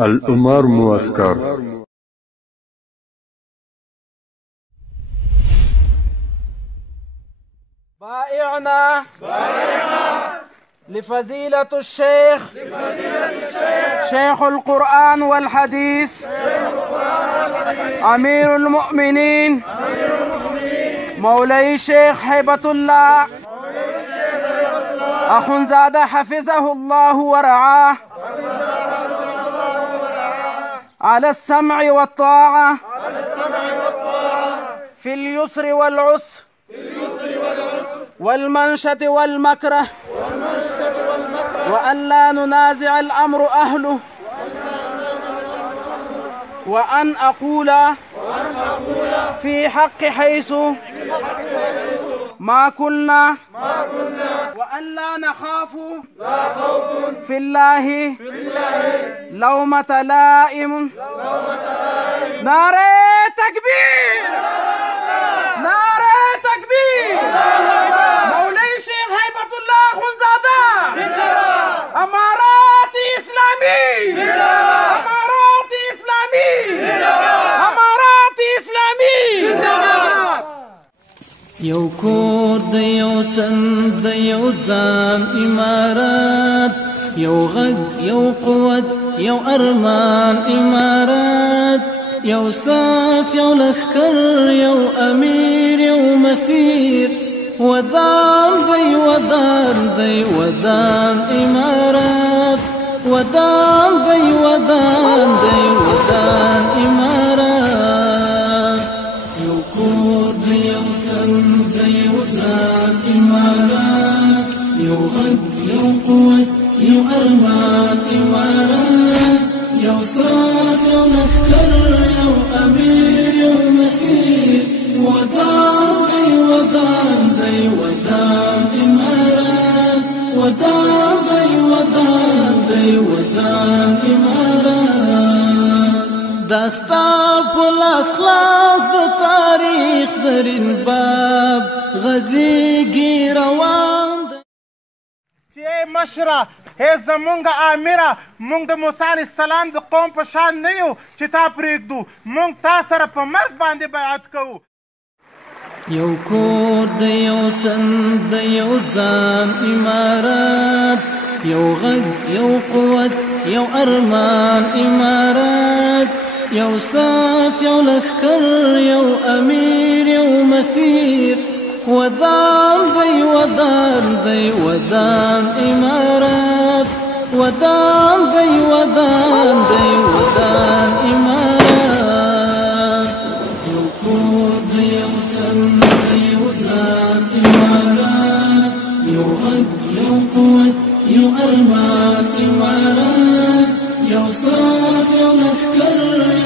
الأمار معسكر. بائعنا لفضيلة الشيخ شيخ القرآن والحديث أمير المؤمنين مولاي الشيخ هيبة الله أخنزادة حفظه الله ورعاه على السمع والطاعة في اليسر والعسر والمنشة والمكره وأن لا ننازع الأمر أهله وأن أقول في حق حيث ما كنا وأن لا نخاف في الله لومة لائم. نعرة تكبير نعرة تكبير. مولاي الشيخ هيبة الله أخنزادة أمارات إسلامي أمارات إسلامي أمارات إسلامي. یو کور د یو تن د یو ځان امارات، یو غږ یو قوت یو ارمان امارات، یو صف یو لښکر یو امیر یو مسیر، ودان دی ودان دی ودان امارات، ودان دی ودان دی ودان امارات. یو کور د یو تن د یو ځان امارات، یو غږ یو قوت یو ارمان امارات، یو صف یو لښکر یو امیر یو مسیر، ودان دی ودان دی ودان امارات، ودان دی ودان دی ودان امارات. داستا په لاس خلاص د تاریخ زرین باب غزیږي روان. چې مشره هی زمونږ امیره، مونږ د موسی علیه السلام د قوم په شان نه یو چې تا پرېږدو، مونږ تا سره په مرګ باندې بیعت کوو. یو کور د یو تن د یو ځان امارات، یو غږ یو قوت یو ارمان امارات، یو صف یو لښکر یو امیر یو مسیر، ودان دی ودان دی ودان امارات، ودان دی ودان دی ودان امارات. یو کور د یو تن د یو ځان امارات، یو غږ یو قوت یو ارمان امارات، یو صف یو لښکر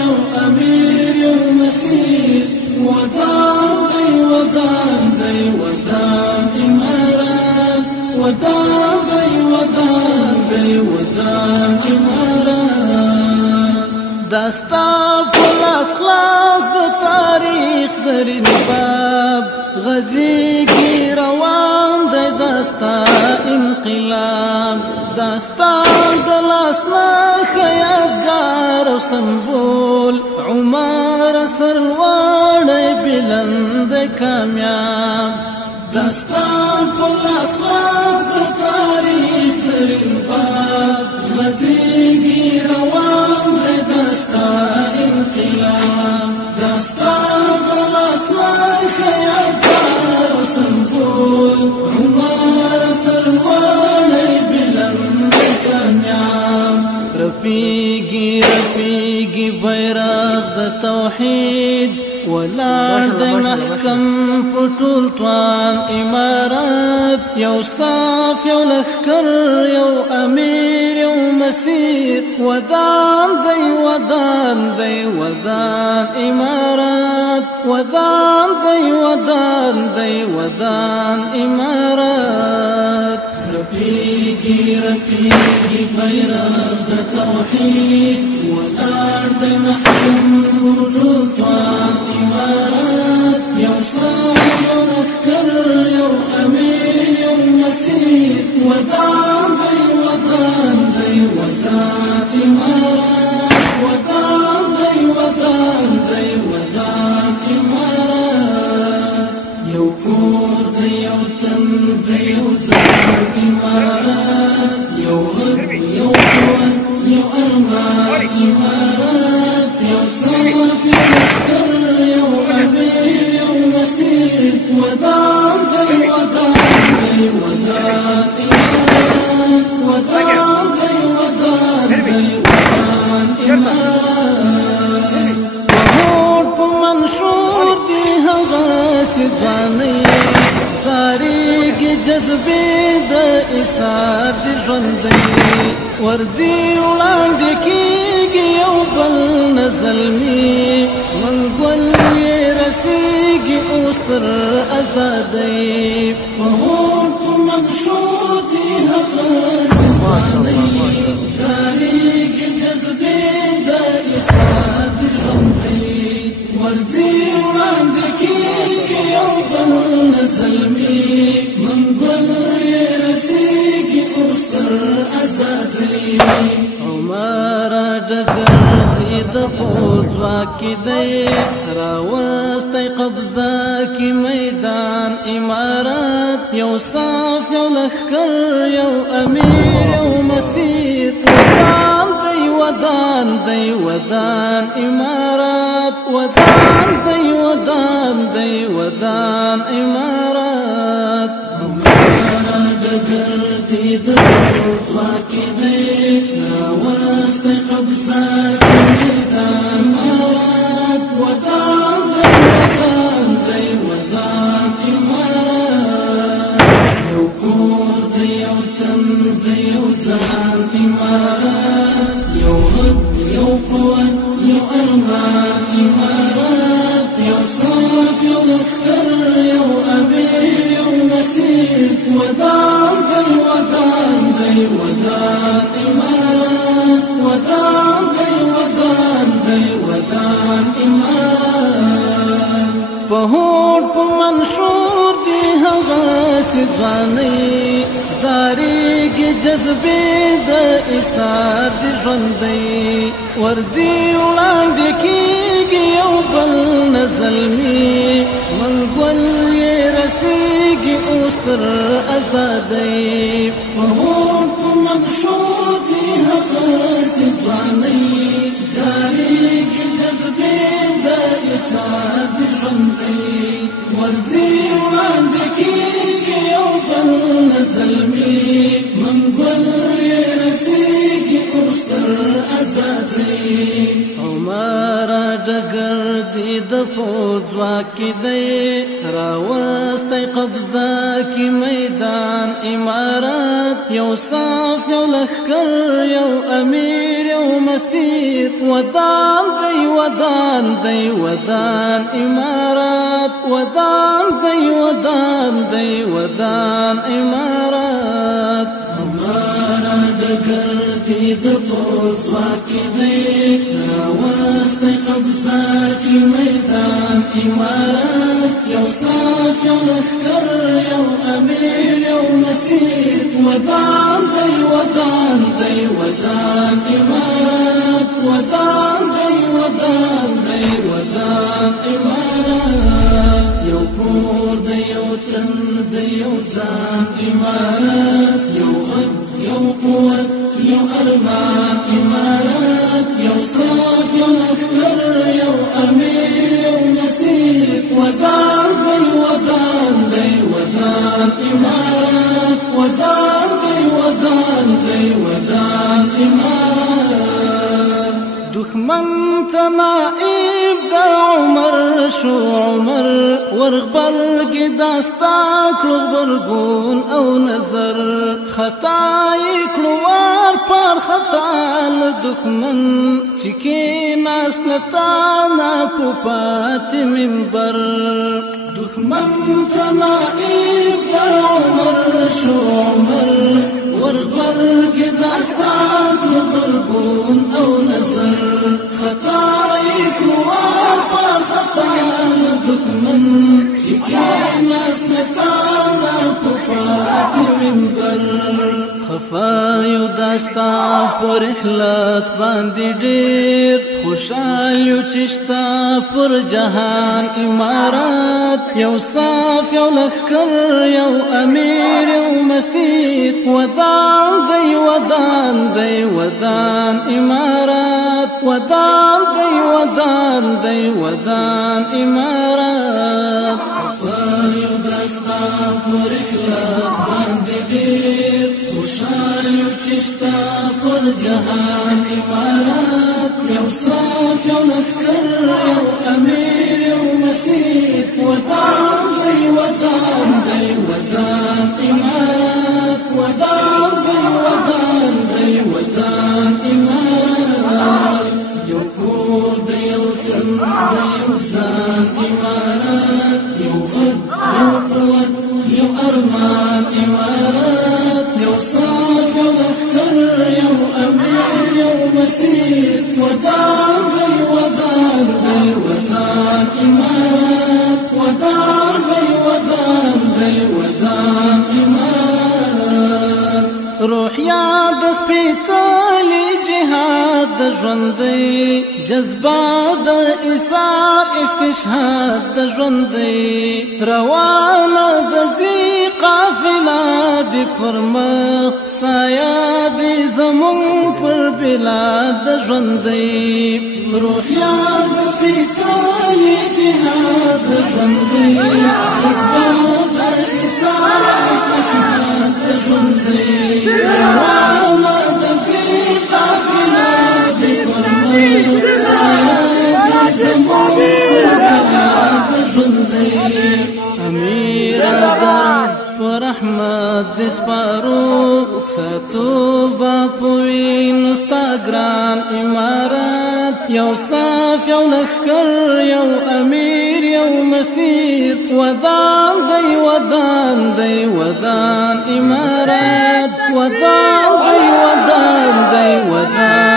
یو امیر یو مسیر، ودان دی ودان دی ودان امارات، ودان دی ودان دی ودان امارات. داستا په لاس خلاص د تاریخ زرین باب غزیږي روان دی. داستا انقلاب داستا د لاس نه یادګار او سمبول، عمر سرلوړی بلند کامیاب. داستا په لاس خلاص د تاریخ زرین باب غزیږي روان دی. داستا انقلاب داستا د لاس نه یادګار او سمبول، عمر سرلوړی بلند کامیاب. رپیږي رپیږي بیرغ د توحید، ولاړ د محکم په ټول توان امارات، یو صف یو لښکر یو امیر یو مسیر، ودان دی ودان دی ودان امارات، ودان دی ودان دی ودان امارات. رپیږي رپیږي بیرغ د توحید، ولاړ د محکم په ټول توان امارات، یو صف یو لښکر یو امیر یو مسیر، ودان دی ودان دی ودان امارات. یو ځان امارت یو غد یو قوت یو ارمان امارت یو صف یو لښکر یو امیر یو مسیر ودان دی ودان دی ودان امارت ودان دی ودان دی ودان امارت وهوډ په منشور دی هغه سیدوانۍ زاریږي جذبې د ایثار د ژوندۍ ورځي وړاندې کېږي یو بل نه زلمي منګول یې رسېږي اوس تر ازادۍ په هوډ په منشور دي هغه سیدوانۍ زاریږي جذبې د ایثار د ژوندۍ ورځي وړاندې کېږي یو بل نه زلمي منګول یې رسېږي اوس تر ازادۍ عمره ډګر دی د پوځ ځواک دی راوستی قبضه کې میدان امارت یو صف یو لښکر یو امیر یو مسیر ودان دی ودان دی ودان امارت ودان دی ودان دی ودان امارت عمره ډګر دی د پوځ ځواک دی راوستی قبضه کې میدان امارت ودان دی ودان دی ودان امارت یو کور دی یو تن دی یو ځان امارت یو غد یو قوت یو ارمان امارت یو صف یو لښکر یو امیر یو مسیر ودان دی ودان دی ودان امارت ودان دی ودان دی ودان امارت په هوډ په منشور دی هغه سیدوانۍ زاریږي جذبې د ایثار د ژوندۍ ورځي وړاندې کېږي یو بل نه زلمي منګول یې رسېږي اوس تر ازادۍ په هوډ په منشور دی هغه سیدوانۍ زاریږي جذبې د ایثار د ژوندۍ ورځي وړاندې کېږي یو بل نه زلمي منګول یې رسېږي اوس تر ازادۍ عمره ډګر دی د پوځ ځواک دی راوستی قبضه کې میدان امارت یو صف یو لښکر یو امیر یو مسیر ودان دی ودان دی ودان امارت ودان دی ودان دی ودان امارت عمره ډګر دی د پوځ ځواک دی راوستی قبضه کې میدان امارت یو صف یو لښکر یو امیر یو مسیر ودان دی ودان دی ودان امارت ودان دی ودان دی ودان امارت یو کور دی یو تن دی یو ځان امارت یو غد یو قوت یو ارمان امارت یو صف یو لښکر یو امیر یو مسیر ودان دی ودان دی ودان امارت ودان دی ودان دی ودان امارت دښمن ته نائب د عمر شو عمر ورغبرګې داستا کړو غبرګون او نظر خطای کړو وار پر خطا له دښمن چې کېناست له تا نه په پاتې منبر دښمن ته نائب د عمر شو عمر ورغبرګې داستا کړو غبرګون او نظر خطای کړو وار پر خطا له دښمن چې کېناست له تا نه په پاتې منبر خفایو داشتا پر رحلت باندې ډیر خوشالیو چشتا پر جهان امارات یو صاف یو لخکر یو امیر یو مسیر ودان دی ودان دی ودان امارات ودان دی ودان دی ودان امارات خفایو داشتا پر رحلت باندې ډیر خوشالیو چشتا پر جهان امارات یو صاف یو لخکر یو امیر یو مسیر ودان دی ودان دی ودان امارات ودان دی ودان دی ودان امارات یو کور دی یو تن دی یو ځان امارات یو غد یو قوت یو ارمان امارات یو صاف یو لخکر یو امیر یو مسیر ودان دی ودان دی ودان امارات ودان دی ودان دی ودان امارات روحیا د سپېڅلي جهاد د ژوندۍ جذبه د ایثار استشهاد د ژوندۍ روانه د ځي قافله د پر مخ سایه د زمون پر بلاد د ژوندۍ روحیا د سپېڅلي جهاد د ژوندۍ جذبه د ایثار استشهاد د ژوندۍ روانه د ځي قافله د پر مخ سایه د زمون پر بلاد د ژوندۍ امیر درد پر رحمت د سپارو ساتو باپوی نستا ګران امارات یو صاف یو لخکر یو امیر یو مسیر ودان دی ودان دی ودان امارات ودان دی ودان دی ودان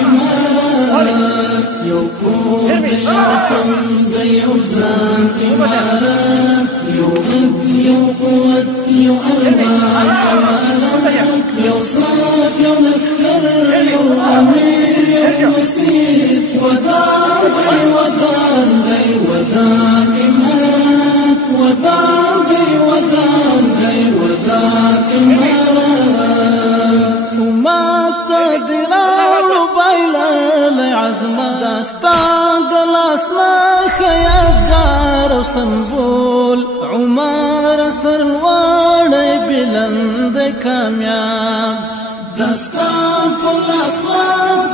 امارات یو کور دی یو تن دی یو ځان امارات یو غږ یو قوت یو ارمان امارات یو صاف یو لخکر یو امیر یو مسیر ودان دی ودان دی ودان امارات ودان دی ودان دی ودان امارات امات دراړو بایلل عزمه داستان د لاسنا خیاطګار او سمبول عمر سرلوړی بلند کامیاب داستان په لاسنا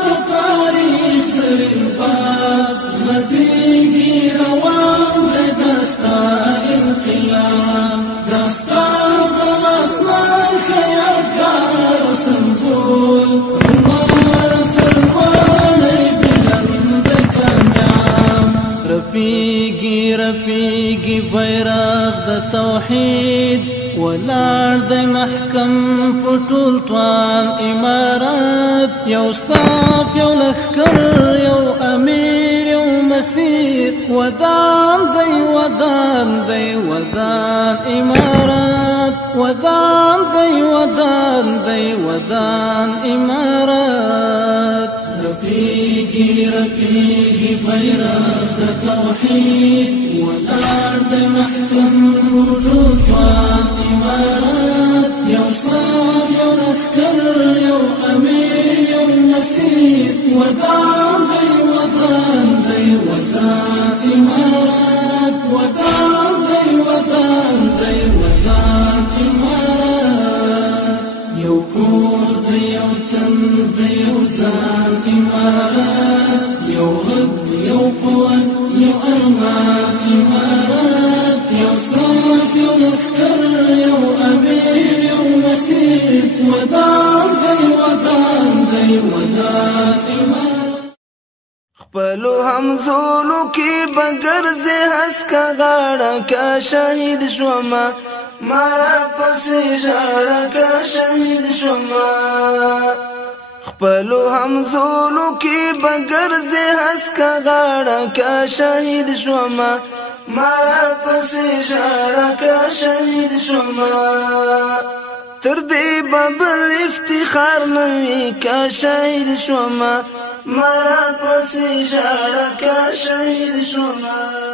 د تاریخ زرین باب غزیږي روان دی داستان انقلاب داستان د لاسنا خیاطګار او سمبول عمر سرلوړی بلند کامیاب رپیږي رپیږي بیرغ د توحید ولاړ د محکم په ټول توان امارات یو صاف یو لخکر یو امیر یو مسیر ودان دی ودان دی ودان امارات ودان دی ودان دی ودان امارات رپیږي رپیږي بیرغ د توحید ولاړ د محکم په ټول توان امارات یو صاف یو لخکر یو امیر یو مسیر ودان دی ودان دی ودان امارات ودان دی ودان دی ودان امارات یو کور دی یو تن دی یو ځان امارات یو غږ یو قوت یو ارمان امارات یو صاف یو لخکر یو امیر یو مسیر ودان دی ودان دی ودان امارات خپلو همزولو کې بګرځې هسکه غاړه که شهید شومه ما راپسې ژاړه که شهید شومه خپلو همزولو کې بګرځې هسکه غاړه که شهید شومه ما راپسې ژاړه که شهید شومه تر دې به بل افتخار نه وي که شهید شومه ما راپسې ژاړه که شهید شومه